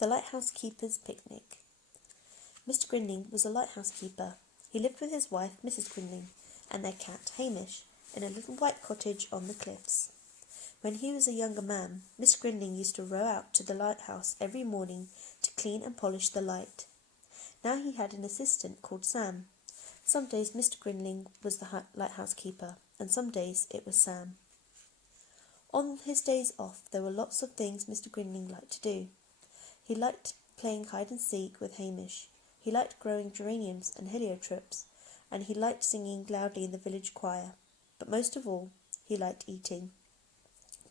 The Lighthouse Keeper's Picnic. Mr. Grinling was a lighthouse keeper. He lived with his wife, Mrs. Grinling, and their cat, Hamish, in a little white cottage on the cliffs. When he was a younger man, Mr. Grinling used to row out to the lighthouse every morning to clean and polish the light. Now he had an assistant called Sam. Some days Mr. Grinling was the lighthouse keeper, and some days it was Sam. On his days off, there were lots of things Mr. Grinling liked to do. He liked playing hide-and-seek with Hamish. He liked growing geraniums and heliotropes, and he liked singing loudly in the village choir. But most of all, he liked eating.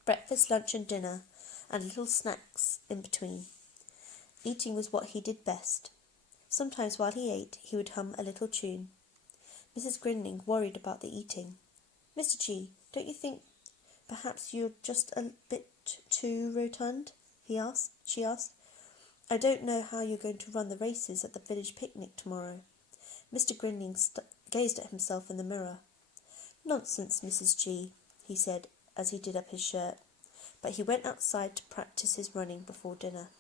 Breakfast, lunch and dinner, and little snacks in between. Eating was what he did best. Sometimes while he ate, he would hum a little tune. Mrs. Grinling worried about the eating. "Mr. G, don't you think perhaps you're just a bit too rotund?" She asked. "I don't know how you're going to run the races at the village picnic tomorrow." Mr. Grinling gazed at himself in the mirror. "Nonsense, Mrs. G," he said as he did up his shirt, but he went outside to practice his running before dinner.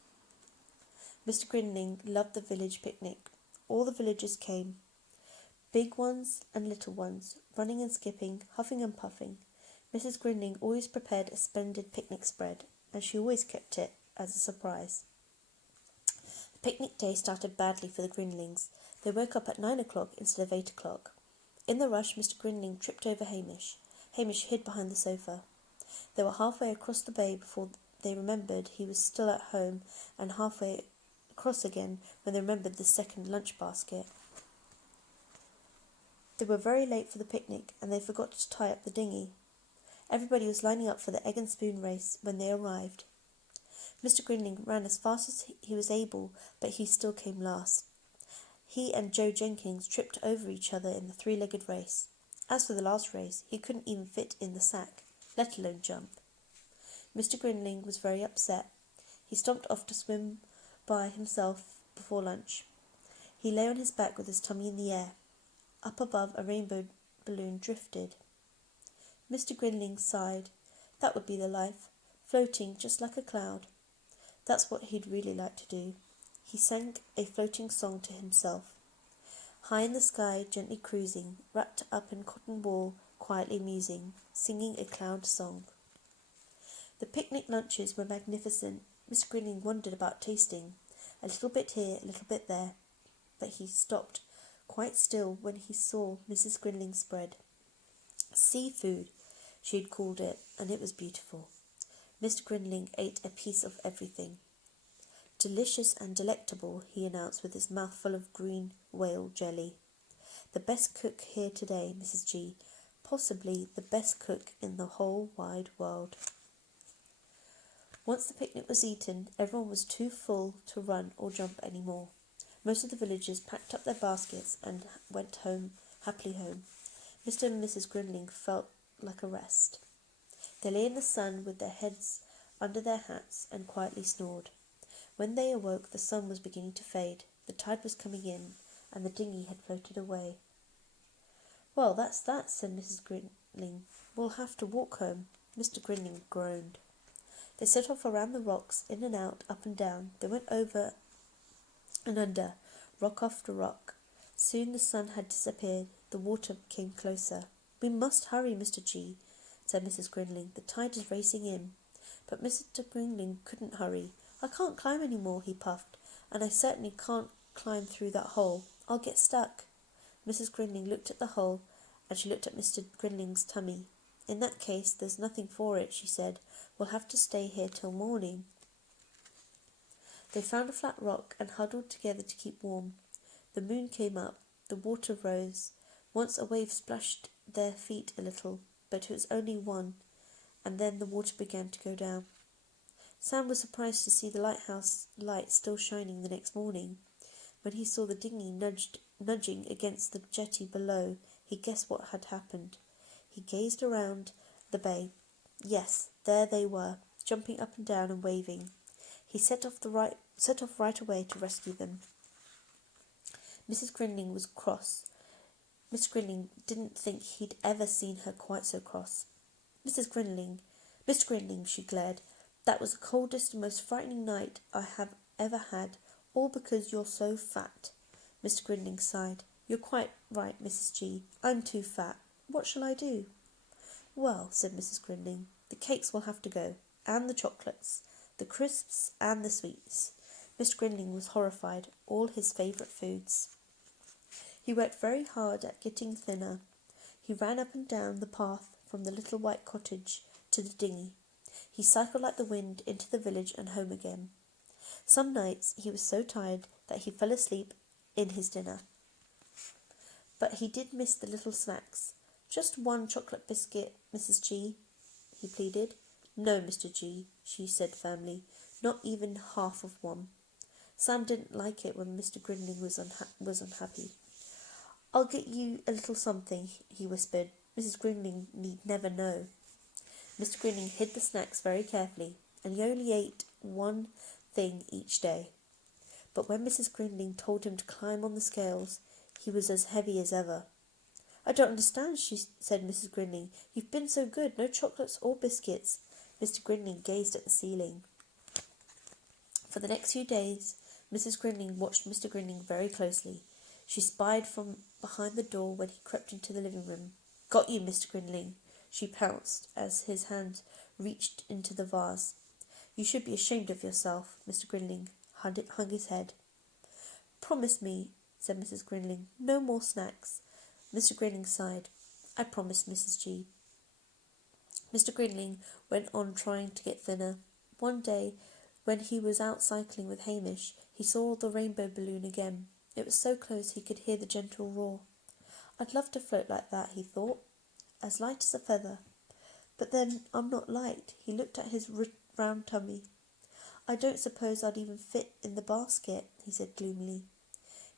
Mr. Grinling loved the village picnic. All the villagers came, big ones and little ones, running and skipping, huffing and puffing. Mrs. Grinling always prepared a splendid picnic spread, and she always kept it as a surprise. The picnic day started badly for the Grinlings. They woke up at 9 o'clock instead of 8 o'clock. In the rush, Mr. Grinling tripped over Hamish. Hamish hid behind the sofa. They were halfway across the bay before they remembered he was still at home, and halfway across again when they remembered the second lunch basket. They were very late for the picnic, and they forgot to tie up the dinghy. Everybody was lining up for the egg and spoon race when they arrived. Mr. Grinling ran as fast as he was able, but he still came last. He and Joe Jenkins tripped over each other in the three-legged race. As for the last race, he couldn't even fit in the sack, let alone jump. Mr. Grinling was very upset. He stomped off to swim by himself before lunch. He lay on his back with his tummy in the air. Up above, a rainbow balloon drifted. Mr. Grinling sighed. That would be the life, floating just like a cloud. That's what he'd really like to do. He sang a floating song to himself. High in the sky, gently cruising, wrapped up in cotton wool, quietly musing, singing a cloud song. The picnic lunches were magnificent. Mr. Grinling wondered about tasting. A little bit here, a little bit there. But he stopped quite still when he saw Mrs. Grinling's spread. Seafood, she had called it, and it was beautiful. Mr. Grinling ate a piece of everything. "Delicious and delectable," he announced with his mouth full of green whale jelly. "The best cook here today, Mrs. G. Possibly the best cook in the whole wide world." Once the picnic was eaten, everyone was too full to run or jump any more. Most of the villagers packed up their baskets and went happily home. Mr. and Mrs. Grinling felt like a rest. They lay in the sun with their heads under their hats and quietly snored. When they awoke, the sun was beginning to fade, the tide was coming in, and the dinghy had floated away. "Well, that's that," said Mrs. Grinling. "We'll have to walk home." Mr. Grinling groaned. They set off around the rocks, in and out, up and down. They went over and under, rock after rock. Soon the sun had disappeared. The water came closer. "We must hurry, Mr. G," said Mrs. Grinling. "The tide is racing in." But Mr. Grinling couldn't hurry. "I can't climb any more," he puffed, "and I certainly can't climb through that hole. I'll get stuck." Mrs. Grinling looked at the hole, and she looked at Mr. Grinling's tummy. "In that case, there's nothing for it," she said. "We'll have to stay here till morning." They found a flat rock and huddled together to keep warm. The moon came up. The water rose. Once a wave splashed their feet a little, but it was only one, and then the water began to go down. Sam was surprised to see the lighthouse light still shining the next morning. When he saw the dinghy nudging against the jetty below, he guessed what had happened. He gazed around the bay. Yes, there they were, jumping up and down and waving. He set off right away to rescue them. Mrs. Grinling was cross. Miss Grinling didn't think he'd ever seen her quite so cross. Mr. Grinling, she glared. "That was the coldest and most frightening night I have ever had, all because you're so fat." Mr. Grinling sighed. "You're quite right, Mrs. G. I'm too fat. What shall I do?" "Well," said Mrs. Grinling, "the cakes will have to go, and the chocolates, the crisps and the sweets." Mr. Grinling was horrified, all his favourite foods. He worked very hard at getting thinner. He ran up and down the path from the little white cottage to the dinghy. He cycled like the wind into the village and home again. Some nights he was so tired that he fell asleep in his dinner. But he did miss the little snacks. "Just one chocolate biscuit, Mrs. G," he pleaded. "No, Mr. G," she said firmly, "not even half of one." Sam didn't like it when Mr. Grinling was unhappy. "I'll get you a little something," he whispered. "Mrs. Grinling need never know." Mr. Grinling hid the snacks very carefully, and he only ate one thing each day. But when Mrs. Grinling told him to climb on the scales, he was as heavy as ever. "I don't understand," said Mrs. Grinling. "You've been so good, no chocolates or biscuits." Mr. Grinling gazed at the ceiling. For the next few days, Mrs. Grinling watched Mr. Grinling very closely. She spied from behind the door when he crept into the living room. "Got you, Mr. Grinling," she pounced as his hand reached into the vase. "You should be ashamed of yourself." Mr. Grinling hung his head. "Promise me," said Mrs. Grinling, "no more snacks." Mr. Grinling sighed. "I promise, Mrs. G." Mr. Grinling went on trying to get thinner. One day, when he was out cycling with Hamish, he saw the rainbow balloon again. It was so close he could hear the gentle roar. "I'd love to float like that," he thought, "as light as a feather. But then I'm not light." He looked at his round tummy. "I don't suppose I'd even fit in the basket," he said gloomily.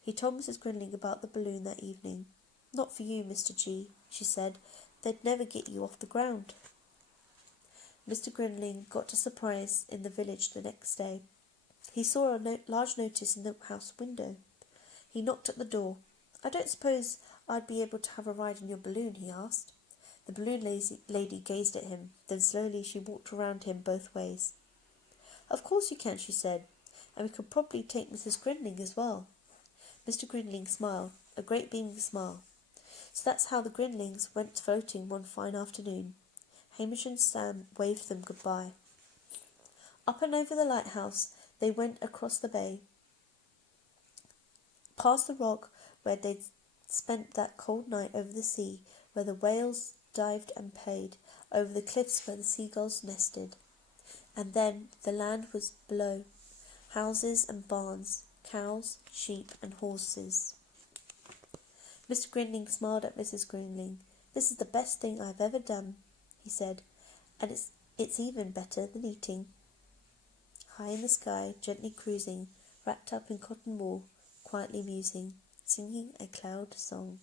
He told Mrs. Grinling about the balloon that evening. "Not for you, Mr. G," she said. "They'd never get you off the ground." Mr. Grinling got a surprise in the village the next day. He saw a large notice in the house window. He knocked at the door. "I don't suppose I'd be able to have a ride in your balloon?" he asked. The balloon lady gazed at him. Then slowly she walked around him both ways. "Of course you can," she said, "and we could probably take Mrs. Grinling as well." Mr. Grinling smiled, a great beaming smile. So that's how the Grinlings went floating one fine afternoon. Hamish and Sam waved them goodbye. Up and over the lighthouse they went across the bay, past the rock where they'd spent that cold night over the sea, where the whales dived and played, over the cliffs where the seagulls nested. And then the land was below, houses and barns, cows, sheep and horses. Mr. Grinling smiled at Mrs. Grinling. "This is the best thing I've ever done," he said, "and it's even better than eating." High in the sky, gently cruising, wrapped up in cotton wool, quietly musing, singing a cloud song.